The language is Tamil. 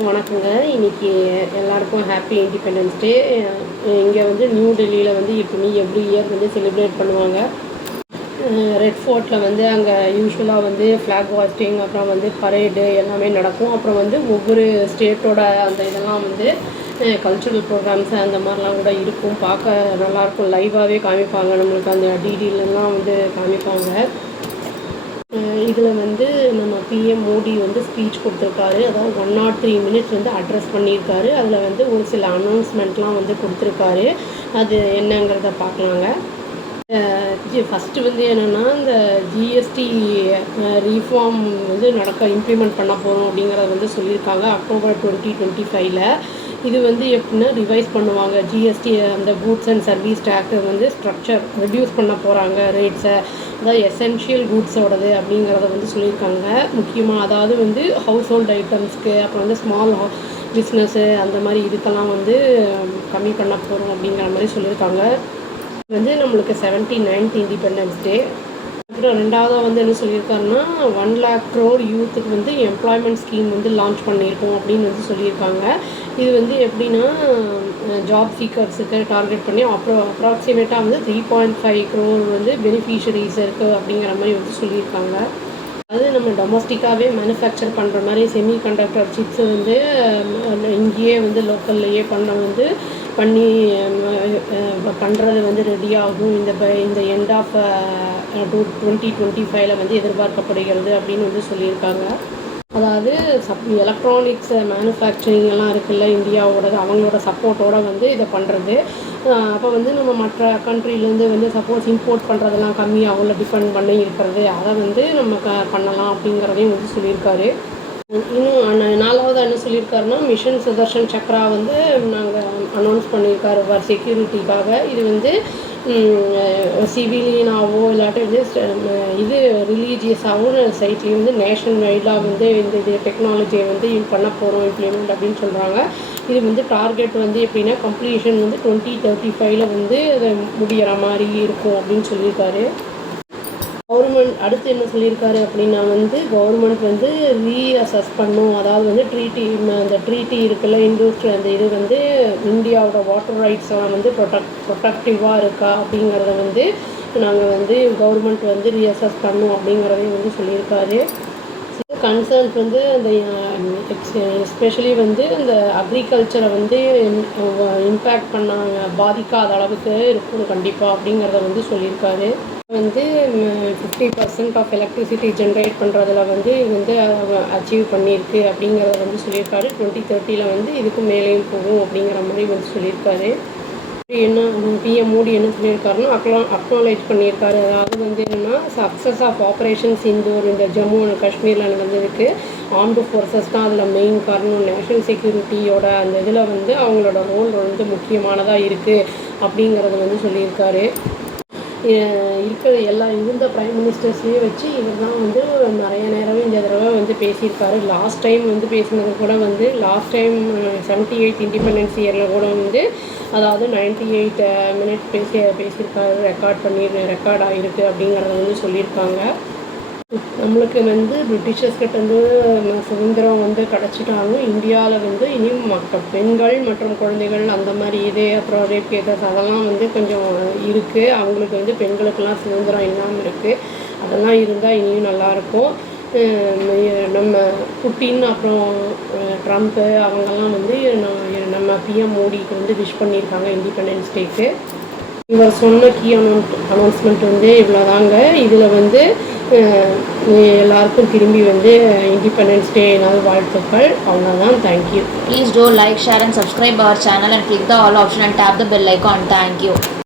எல்லாருக்கும் வணக்கங்க. இன்றைக்கி எல்லாருக்கும் ஹாப்பி இண்டிபெண்டன்ஸ் டே. இங்கே வந்து நியூ டெல்லியில் வந்து எப்பவுமே எவ்ரி இயர் வந்து செலிப்ரேட் பண்ணுவாங்க. ரெட் ஃபோர்ட்டில் வந்து அங்கே யூஸ்வலாக வந்து ஃப்ளாக் ஹாய்ஸ்டிங், அப்புறம் வந்து பரேடு எல்லாமே நடக்கும். அப்புறம் வந்து ஒவ்வொரு ஸ்டேட்டோட அந்த இதெல்லாம் வந்து கல்ச்சுரல் ப்ரோக்ராம்ஸு அந்த மாதிரிலாம் கூட இருக்கும். பார்க்க நல்லாயிருக்கும். லைவாகவே காமிப்பாங்க, நம்மளுக்கு அந்த டிடிலெலாம் வந்து காமிப்பாங்க. இதில் வந்து நம்ம பிஎம் மோடி வந்து ஸ்பீச் கொடுத்துருக்காரு. அதாவது 103 மினிட்ஸ் வந்து அட்ரஸ் பண்ணியிருக்காரு. அதில் வந்து ஒரு சில அனௌன்ஸ்மெண்ட்லாம் வந்து கொடுத்துருக்காரு. அது என்னங்கிறத பார்க்கலாங்க. ஃபஸ்ட்டு வந்து என்னென்னா, இந்த ஜிஎஸ்டி ரீஃபார்ம் வந்து இம்ப்ளிமெண்ட் பண்ண போகிறோம் அப்படிங்கிறத வந்து சொல்லியிருக்காங்க அக்டோபர் 2025. இது வந்து எப்படின்னா ரிவைஸ் பண்ணுவாங்க. ஜிஎஸ்டி அந்த கூட்ஸ் அண்ட் சர்வீஸ் டேக்ஸை வந்து ஸ்ட்ரக்சர் ரெடியூஸ் பண்ண போகிறாங்க, ரேட்ஸை. அதாவது எசென்ஷியல் கூட்ஸோடது அப்படிங்கிறத வந்து சொல்லியிருக்காங்க. முக்கியமாக அதாவது வந்து ஹவுஸ் ஹோல்ட் ஐட்டம்ஸ்க்கு, அப்புறம் வந்து ஸ்மால் பிஸ்னஸ்ஸு அந்த மாதிரி இதுக்கெல்லாம் வந்து கம்மி பண்ண போகிறோம் அப்படிங்கிற மாதிரி சொல்லியிருக்காங்க. வந்து நம்மளுக்கு 79th இண்டிபெண்டன்ஸ் டே. அப்புறம் ரெண்டாவதாக வந்து என்ன சொல்லியிருக்காருன்னா, 1 lakh crore யூத்துக்கு வந்து எம்ப்ளாய்மெண்ட் ஸ்கீம் வந்து லான்ச் பண்ணியிருக்கோம் அப்படின்னு வந்து சொல்லியிருக்காங்க. இது வந்து எப்படின்னா, ஜாப் சீக்கர்ஸுக்கு டார்கெட் பண்ணி அப்ராக்சிமேட்டாக வந்து 3.5 crore வந்து பெனிஃபிஷரிஸ் இருக்குது அப்படிங்கிற மாதிரி வந்து சொல்லியிருக்காங்க. அது நம்ம டொமஸ்டிக்காகவே மேனுஃபேக்சர் பண்ணுற மாதிரி செமிகண்டக்டர் சிப்ஸு வந்து இங்கேயே வந்து லோக்கல்லையே பண்ணி பண்ணுறது வந்து ரெடியாகும். இந்த எண்ட் ஆஃப் 2025 வந்து எதிர்பார்க்கப்படுகிறது அப்படின்னு வந்து சொல்லியிருக்காங்க. அதாவது எலக்ட்ரானிக்ஸ் மேனுஃபேக்சரிங் எல்லாம் இருக்குல்ல இந்தியாவோடது, அவங்களோட சப்போர்ட்டோடு வந்து இதை பண்ணுறது. அப்போ வந்து நம்ம மற்ற கண்ட்ரிலேருந்து வந்து சப்போஸ் இம்போர்ட் பண்ணுறதெல்லாம் கம்மியாகல டிபெண்ட் பண்ணி இருக்கிறது, அதை வந்து நம்ம பண்ணலாம் அப்படிங்கிறதையும் வந்து சொல்லியிருக்காரு. இன்னும் நாலாவது என்ன சொல்லியிருக்காருன்னா, மிஷன் சுதர்ஷன் சக்ரா வந்து நாங்கள் அனௌன்ஸ் பண்ணியிருக்காரு செக்யூரிட்டிக்காக. இது வந்து சிவிலியனாகவோ இல்லாட்டி வந்து இது ரிலீஜியஸாகவும் சைட்லேயும் வந்து நேஷனல் வைடாக வந்து இந்த டெக்னாலஜியை வந்து பண்ண போகிறோம் இம்ப்ளிமெண்ட் அப்படின்னு சொல்கிறாங்க. இது வந்து டார்கெட் வந்து எப்படின்னா கம்ப்ளீஷன் வந்து 2035 வந்து அதை முடிகிற மாதிரி இருக்கும் அப்படின்னு சொல்லியிருக்காரு. கவர்மெண்ட் அடுத்து என்ன சொல்லியிருக்காரு அப்படின்னா வந்து கவர்மெண்ட் வந்து ரீஅசஸ் பண்ணும். அதாவது வந்து அந்த ட்ரீட்டி இருக்குல்ல இண்டஸ்ட்ரி, அந்த இது வந்து இந்தியாவோட வாட்டர் ரைட்ஸ்லாம் வந்து ப்ரொடக்டிவாக இருக்கா அப்படிங்கிறத வந்து நாங்கள் வந்து கவர்மெண்ட் வந்து ரீஅசஸ் பண்ணும் அப்படிங்கிறதையும் வந்து சொல்லியிருக்காரு. கன்சர்ன்ஸ் வந்து அந்த எஸ்பெஷலி வந்து அந்த அக்ரிகல்ச்சரை வந்து இம்பேக்ட் பாதிக்காத அளவுக்கு இருக்கும் கண்டிப்பாக அப்படிங்கிறத வந்து சொல்லியிருக்காரு. வந்து 50% ஆஃப் எலக்ட்ரிசிட்டி ஜென்ரேட் பண்ணுறதுல வந்து இது வந்து அச்சீவ் பண்ணியிருக்கு அப்படிங்கிறத வந்து சொல்லியிருக்காரு. 2030 வந்து இதுக்கு மேலேயும் போகும் அப்படிங்கிற மாதிரி வந்து சொல்லியிருக்காரு. என்ன பிஎம் மோடி என்ன சொல்லியிருக்காருன்னா அக்னாலேஜ் பண்ணியிருக்காரு. அதாவது வந்து என்னென்னா, சக்ஸஸ் ஆஃப் ஆப்ரேஷன் சிந்தூர் இந்த ஜம்மு அண்ட் காஷ்மீரில் நடந்ததுக்கு ஆர்ம்டு ஃபோர்ஸஸ் தான் அதில் மெயின் காரணம். நேஷ்னல் செக்யூரிட்டியோட அந்த இதில் வந்து அவங்களோட ரோல் வந்து முக்கியமானதாக இருக்குது அப்படிங்கிறத வந்து சொல்லியிருக்காரு. இருந்த ப்ரைம் மினிஸ்டர்ஸ்லேயே வச்சு இவர் தான் வந்து நிறைய நேரம் இந்த தடவை வந்து பேசியிருக்காரு. லாஸ்ட் டைம் வந்து பேசினது கூட வந்து லாஸ்ட் டைம் 78th இண்டிபெண்டன்ஸ் இயரில் கூட வந்து அதாவது 98 மினிட்ஸ் பேசியிருக்காரு. ரெக்கார்ட் ஆகிருக்கு அப்படிங்கிறத வந்து சொல்லியிருக்காங்க. நம்மளுக்கு வந்து பிரிட்டிஷர்ஸ்கிட்ட வந்து சுதந்திரம் வந்து கிடச்சிட்டாலும் இந்தியாவில் வந்து இனியும் பெண்கள் மற்றும் குழந்தைகள் அந்த மாதிரி இது, அப்புறம் ரேப் கேசஸ் அதெல்லாம் வந்து கொஞ்சம் இருக்குது. அவங்களுக்கு வந்து பெண்களுக்கெல்லாம் சுதந்திரம் இல்லாமல் இருக்குது. அதெல்லாம் இருந்தால் இனியும் நல்லாயிருக்கும். நம்ம புட்டின் அப்புறம் ட்ரம்ப்பு அவங்கெல்லாம் வந்து நம்ம பிஎம் மோடிக்கு வந்து விஷ் பண்ணியிருக்காங்க இண்டிபெண்டன்ஸ் டேக்கு. இவர் சொன்ன கீ அனௌன்ஸ்மெண்ட் வந்து இவ்வளோதாங்க. இதில் வந்து எல்லாருக்கும் திரும்பி வந்து இண்டிபெண்டன்ஸ் டே வாழ்த்துக்கள். அவ்வளோதான். Thank you. Please do like, share and subscribe our channel and click the all option and tap the bell icon. Thank you.